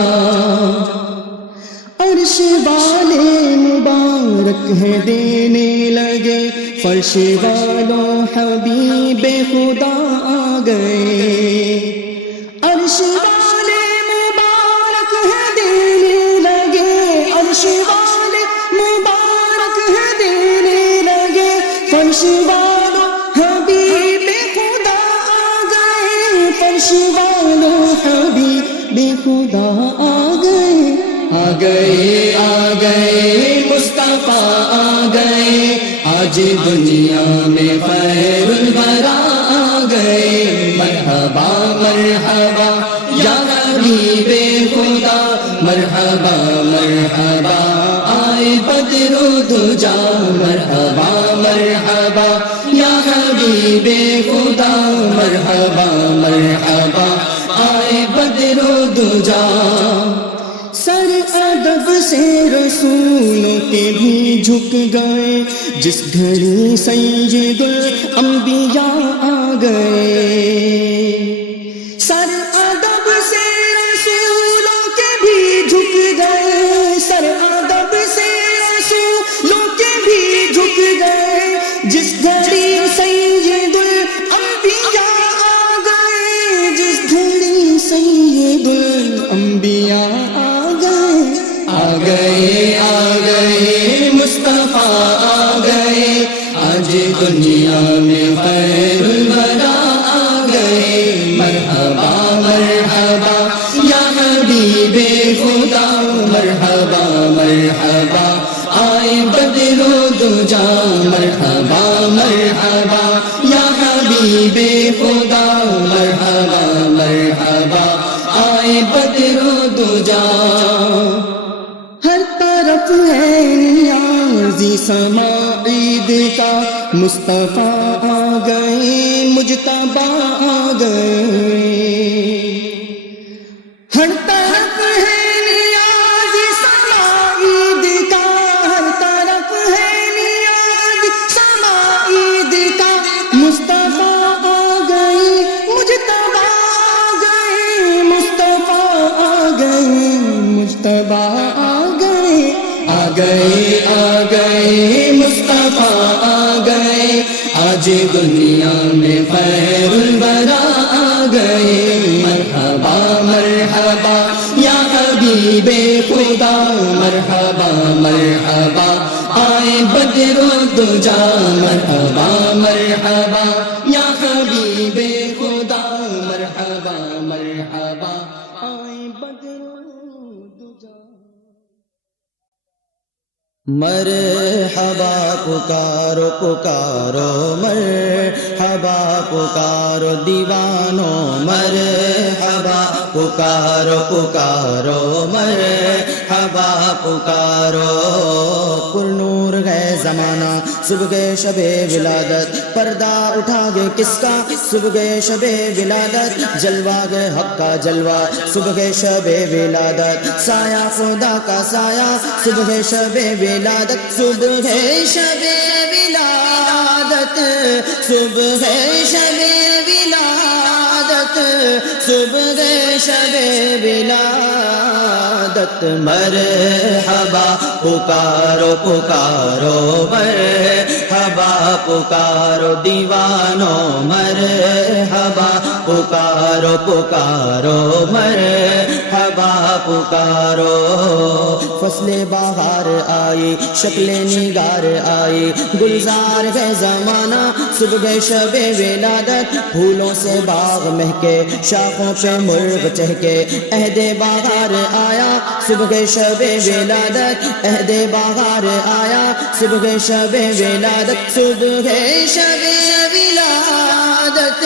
عرش والے مبارک ہیں دینے لگے فرش والوں حبیب خدا آ گئے عرش والے مبارک ہیں دینے لگے عرش والے مبارک ہیں دینے لگے فرش والوں حبیب خدا آ گئے فرش والوں حبیب خدا آ گئے مصطفیٰ آ گئے آج دنیا میں خیر الورا آ گئے مرحبا مرحبا یا حبیب خدا مرحبا مرحبا آئے بدر الدجا مرحبا مرحبا یا حبیب خدا مرحبا مرحبا آئے بدر الدجا سر ادب سے رسولوں کے بھی جھک گئے جس گھڑی سید الانبیاء آ گئے سر ادب سے رسولوں کے بھی جھک گئے سر ادب سے رسولوں کے بھی جھک گئے جس گھڑی سید الانبیاء آ گئے جس گھڑی سید الانبیاء آ گئے مصطفیٰ آ گئے آج دنیا میں خیر الورا آ گئے مرحبا مرحبا یا حبیب خدا مرحبا مرحبا آئے بدر الدجا مرحبا مرحبا یا حبیب خدا مرحبا مرحبا آئے بدر الدجا ہر طرف ہے نیازی سما عید کا مصطفیٰ آ گئے مجتبیٰ آ گئے ہر طرف ہے نیازی سما عید کا ہر طرف ہے نیازی سما عید کا مصطفیٰ آ گئے مجتبیٰ آ گئے مصطفیٰ آ گئے مجتبیٰ آ گئے مصطفیٰ آ گئے آج دنیا میں خیر الورا آ گئے مرحبا مرحبا یا حبیب خدا مرحبا مرحبا آئے بدر الدجا مرحبا مرحبا یا مرحبا پکارو پکارو مرحبا پکارو دیوانو مرحبا پکارو پکارو مرحبا پکارو پر نور ہے زمانہ صبح شب ولادت پردہ اٹھا گے کس کا صبح شب ولادت جلوہ گے حق کا جلوہ صبح شب ولادت سایہ خدا کا سایہ صبح شب ولادت صبح شب ولادت صبح شب ولادت صبح شب ولادت مرحبا پکارو پکارو مرحبا پکارو دیوانو مرحبا پکارو پکارو مرحبا پکارو فصل بہار آئی شکل نگار آئی گلزار ہے زمانہ صبح شب ولادت پھولوں سے باغ مہکے شاخوں پہ مرغ چہکے عہد بہار آیا صبح شب ولادت عہد بہار آیا صبح شب ولادت صبح شب ولادت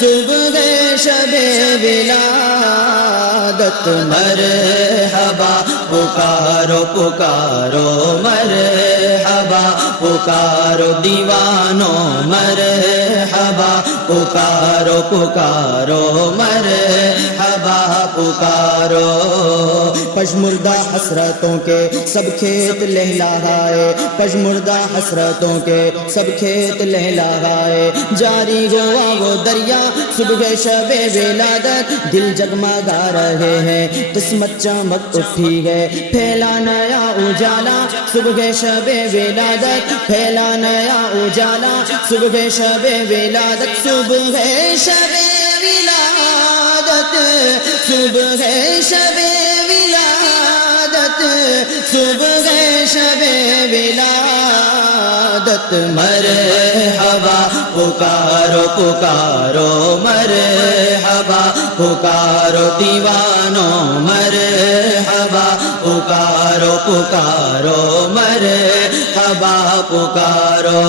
صبح شب ولادت مرحبا پکارو پکارو مرحبا پکارو دیوانو مرحبا پکارو پکارو مرحبا پکارو پژمردہ حسرتوں کے سب کھیت لہلہائے پژمردہ حسرتوں کے سب کھیت لہلہائے جاری ہوا وہ دریا صبح شب ولادت دل جگمگا رہے ہیں قسمت چمک اٹھی ہے پھیلا نیا اجالا صبح شب ولادت پھیلا نیا اجالا صبح شب ولادت صبح شب ولادت صبح شب ولادت صبح شب ولادت مرحبا پکارو پکارو مرحبا پکارو دیوانو مرحبا پکارو پکارو مرحبا پکارو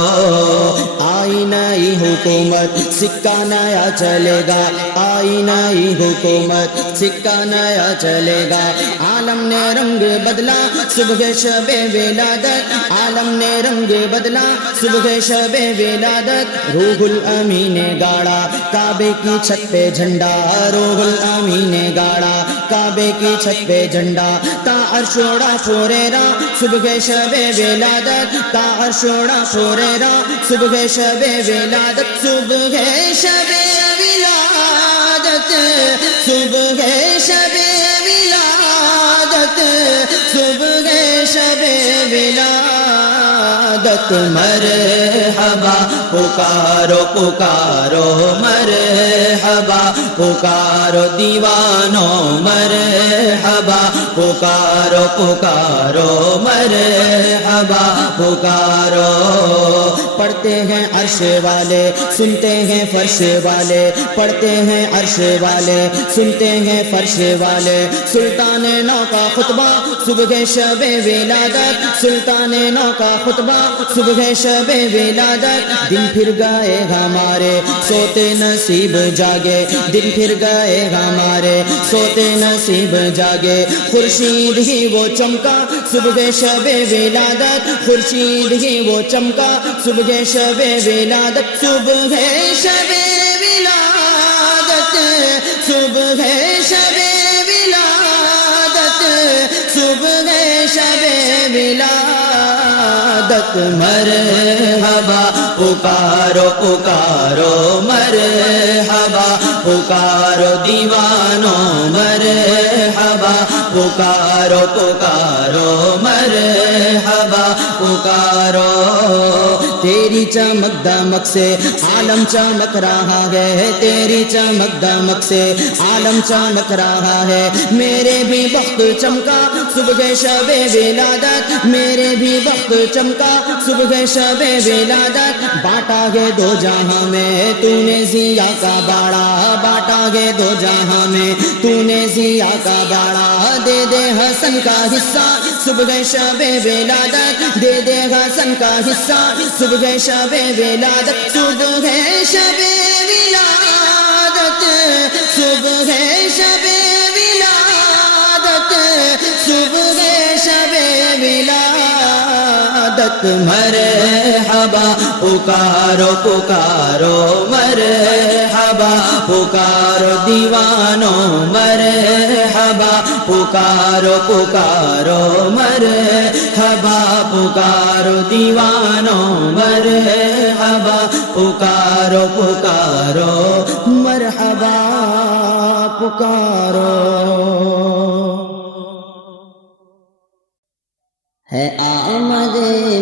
آئی نئی حکومت سکہ نیا چلے گا آئی نئی حکومت سکہ نیا چلے گا عالم نے رنگ بدلا صبح شب ولادت عالم نے رنگ بدلا صبح شب ولادت روح الامین نے گاڑا کعبے کی چھت پہ جھنڈا روح الامین نے گاڑا کعبے کی چھت پہ جھنڈا تا عرشوڑا فوریرا صبح شب ولادت تا عرشوڑا فوریرا صبح شب ولادت صبح شب ولادت صبح شب ولادت صبح شب ولادت مرحبا پکارو پکارو مرحبا پکارو دیوانو مرحبا پکارو پکارو مرحبا پکارو پڑھتے ہیں عرش والے سنتے ہیں فرش والے پڑھتے ہیں عرش والے سنتے ہیں فرش والے سلطان نو کا خطبہ صبح شب ولادت سلطان نو کا خطبہ صبح شب ولادت دن پھر گئے ہمارے سوتے نصیب جاگے دن پھر گئے ہمارے سوتے نصیب جاگے خورشید ہی وہ چمکا صبح شب ولادت خورشید ہی وہ چمکا صبح شب ولادت صبح شب ولادت صبح شب ولادت صبح شب ولادت مرحبا پکارو پکارو مرحبا پکارو دیوانو مرحبا پکارو پکارو مرحبا پکارو تیری چمک دمک سے عالم چمک رہا ہے تیری چمک دمک سے عالم چمک رہا ہے میرے بھی وقت چمکا صبح شب ولادت میرے بھی وقت چمکا صبح شب ولادت بانٹا گے دو جہاں میں تو نے ضیا کا باڑا بانٹا گے دو جہاں میں تو نے ضیا کا باڑا دے دے حسن کا حصہ صبح شب ولادت دے دے حسن کا حصہ صبح شب ولادت صبح شب ولادت صبح شب ولادت صبح شب ولادت مرحبا پکارو پکارو مرحبا پکارو دیوانوں مرحبا پکارو پکارو مرحبا پکارو دیوانوں مرحبا پکارو پکارو مرحبا پکارو ہے آمد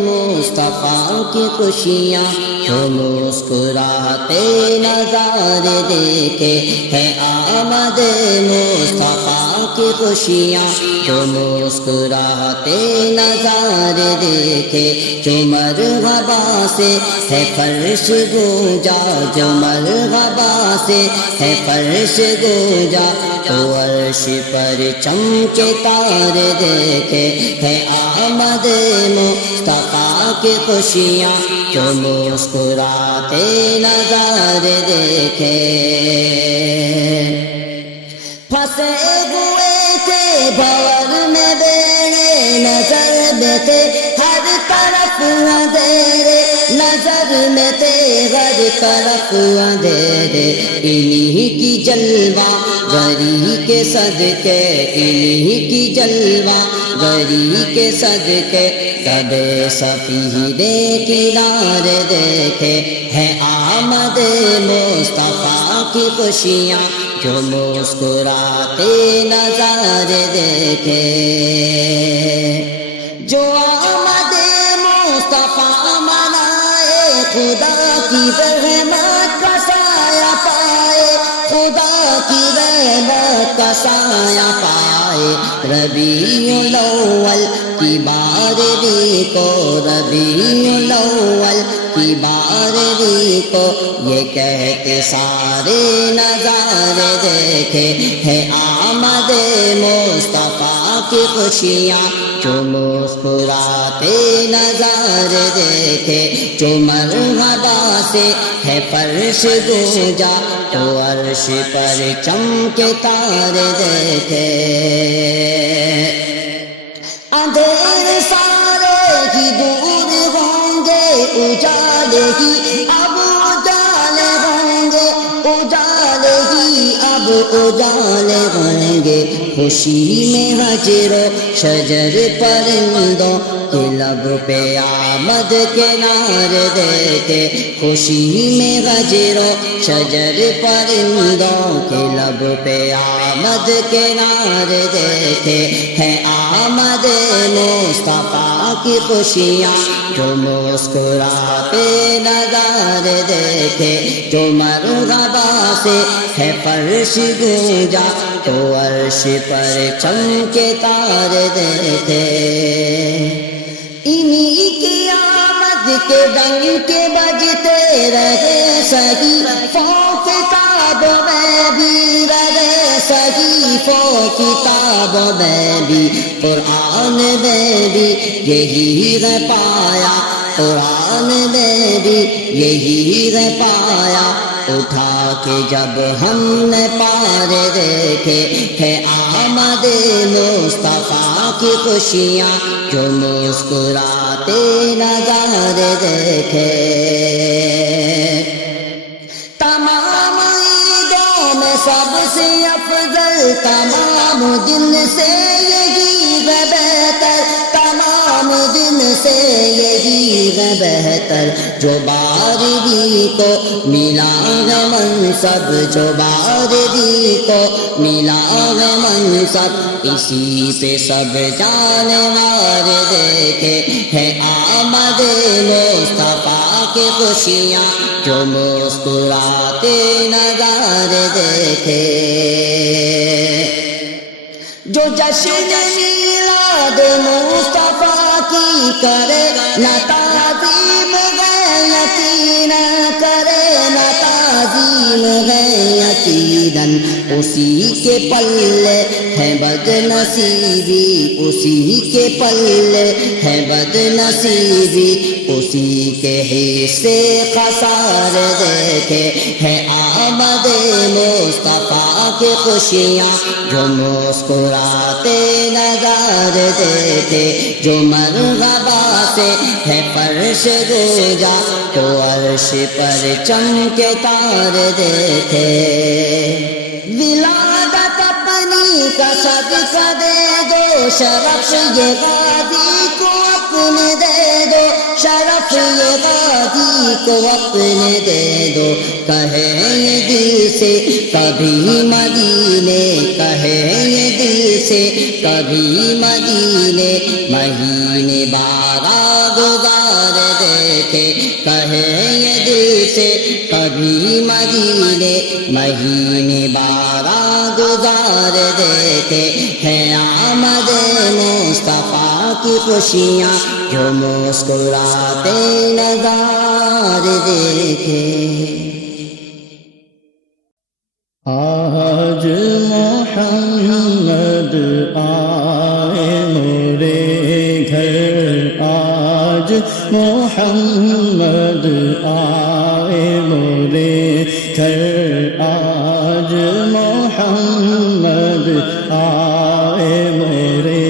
مصطفیٰ کی خوشیاں جو مسکراتے نظارے دیکھے ہے آمد مصطفیٰ کی خوشیاں جو مسکراتے نظارے دیکھے جو مرحبا سے ہے فرش گونجا جو مرحبا سے ہے فرش گونجا تو عرش پر چمکے تارے دیکھے ہے آمد مصطفیٰ کی خوشیاں جو مسکراتے نظارے دیکھے پھنسے ہوئے تھے بھور میں بیڑے نظر میں تھے ہر طرف اندھیرے نظر میں تھے ہر طرف اندھیرے انہی کی جلوہ گری کے صدقے انہی کی جلوہ گری کے صدقے کب سفیدے کنارے دیکھے ہے آمد مصطفیٰ کی خوشیاں جو مسکراتے نظارے دیکھے جو آمد مصطفیٰ منائے خدا کی رحمت کا سایہ پائے خدا کی رحمت کا سایہ پائے ربیع الاول کی بارہویں کو ربیع الاول کی بارہویں کو یہ کہتے سارے نظارے دیکھے ہے آمد مصطفیٰ کی خوشیاں جو مسکراتے نظارے دیکھے جو مرحبا سے ہے فرش گونجا تو عرش پر چمکے تارے دیکھے اندھیرے سارے ہی دور ہوں گے اجالے ہی اب اجالے ہوں گے اجالے ہی اب اجالے ہوں گے خوشی میں حجر و شجر پرندوں کے لب پہ آمد کے نعرے دیکھے خوشی میں حجر و شجر پرندوں کے لب پہ آمد کے نعرے دیکھے ہے آمد مصطفیٰ کی خوشیاں جو مسکراتے نظارے دیکھے جو مرحبا سے ہے فرش گونجا تو عرش پر چمکے تارے دیکھے انہی کی آمد کے ڈنکے بجتے رہے صحیفوں کتابوں میں بھی رہے صحیفوں کتابوں میں بھی قرآن میں بھی یہی ہے پایا قرآن میں بھی یہی ہے پایا اٹھا کے جب ہم نے پارے دیکھے ہے آمد مصطفیٰ کی خوشیاں جو مسکراتے نظارے دیکھے تمام عیدوں میں سب سے افضل تمام دن سے یہی ہے بہتر تمام دن سے یہی ہے بہتر جو بارہویں کو ملا ہے منصب جو بارہویں کو ملا ہے منصب اسی پہ سب جانور دیکھے ہے آمد مصطفیٰ کی خوشیاں جو مسکراتے نظارے دیکھے جو جشن میلاد مصطفیٰ کی کرے نہ تعظیم غیرتی نہ کرے نہ تعظیم غیرتی دیدن اسی کے پلے ہے بد نصیبی، اسی کے پلے ہے بد نصیبی، اسی کے حصے خسار دیکھے ہے آمد مصطفیٰ کی خوشیاں، جو مسکراتے نظر دیتے، جو مرغبا سے ہے فرش گوجا، تو عرش پر چمکے تار دیکھے۔ ولادت اپنی کا صدقہ دے دو، شرف یہ غازی کو اپنے دے دو، شرف یہ غازی کو اپنے دے دو، کہے یہ دل سے کبھی مدینے، کہے یہ دل سے کبھی مدینے، مہینے بارہ گزار دیکھے، کہے یہ دل سے کبھی مدینے، مہینے بارہ گزار دیکھے، ہے آمد مصطفیٰ کی خوشیاں، جو مسکراتے نظار دیکھے۔ آج محمد آئے میرے گھر، آج محمد آئے میرے گھر، آج محمد آئے میرے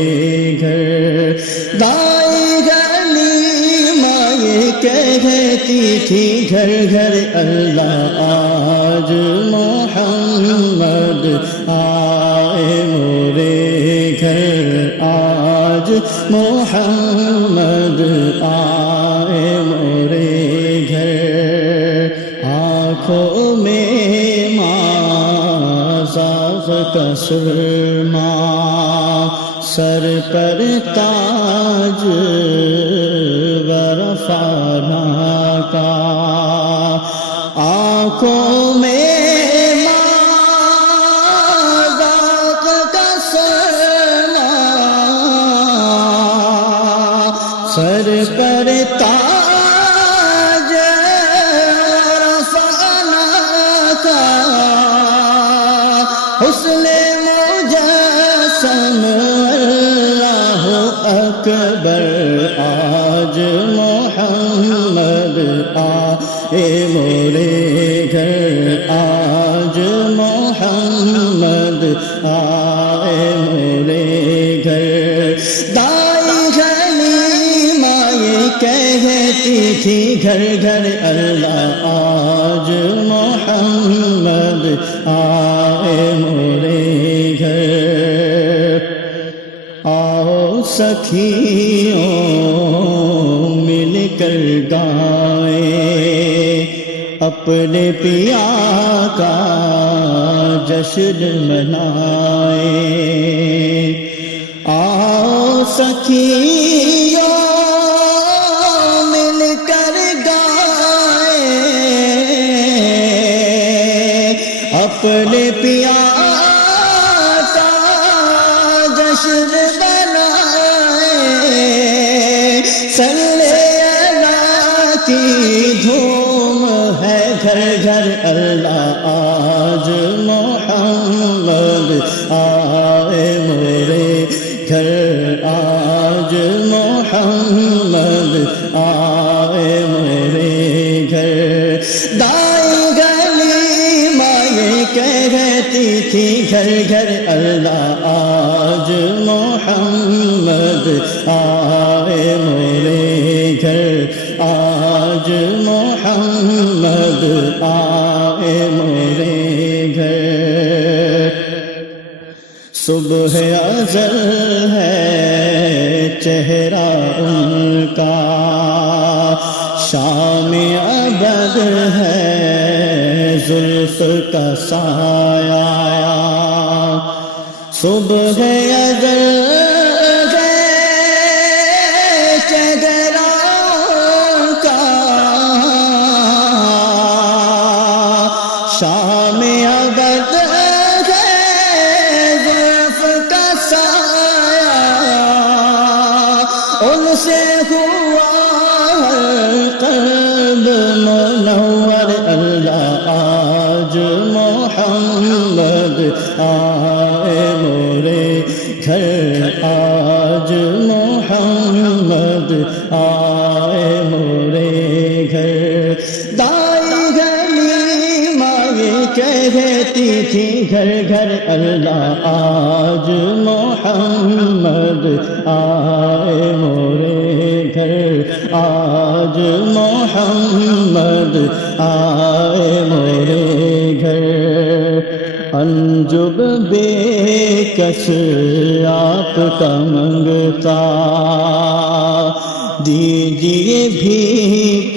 گھر۔ دائیں گلی ماں یہ کہتی تھی گھر گھر اللہ، آج محمد آئے میرے گھر، آج محمد آئے میرے گھر۔ آنکھوں میں ماں زاغ کا سرما، سر پر تاج برفانہ کا، آنکھوں میں ماں زاغ کا سرما، سر پر تاج برفانہ کا، حسن مجسم اللہ اکبر، آج محمد آئے میرے گھر، آج محمد آئے میرے گھر۔ دائیں گلی ماں یہ کہتی تھی گھر گھر اللہ، آج محمد آئے میرے گھر۔ آؤ سکھیوں مل کر گائیں، اپنے پیا کا جشن منائیں۔ آؤ سکھیوں مل کر گائیں، اپنے پیا کا جشن منائیں۔ صلی اللہ کی دھوم ہے گھر گھر اللہ، آج محمد آئے میرے گھر، آج محمد آئے میرے گھر۔ دائیں گلی ماں یہ کہتی تھی گھر گھر اللہ، آج محمد آئے میرے گھر، آج محمد آئے میرے گھر۔ صبح ازل ہے چہرہ ان کا، شام ابد ہے زلف کا سایہ، صبح ازل ہے چہرہ ان کا، شام ابد ان سے ہوا قلب منور اللہ، آج محمد آئے مورے گھر آج محمد آئے مورے گھر دائی گلی مائیں کہتی تھی گھر گھر اللہ آج محمد آئے مورے گھر آج محمد آئے مورے گھر انجب بے کس آپ کا منگتا دیجیے بھیک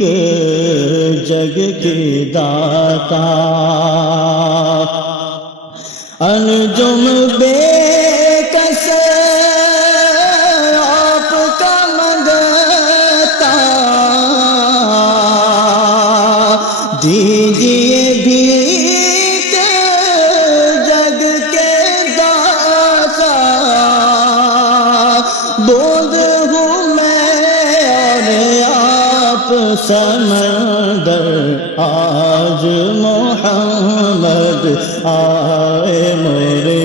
جگ کے داتا انجم بے کس آپ کا منگتا دیجیے بھیک جگ کے داتا بود ہوں میں اور آپ سمندر آج محمد آئے مورے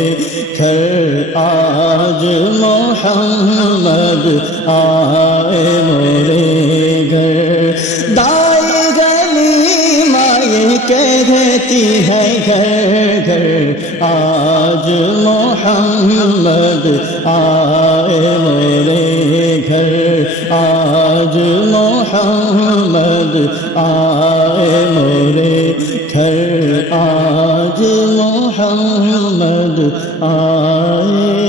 گھر آج محمد آئے مورے گھر دائی گلی مائیں کہتی ہے گھر گھر آج محمد آئے مورے گھر آج محمد آئے مورے گھر آج محمد آئے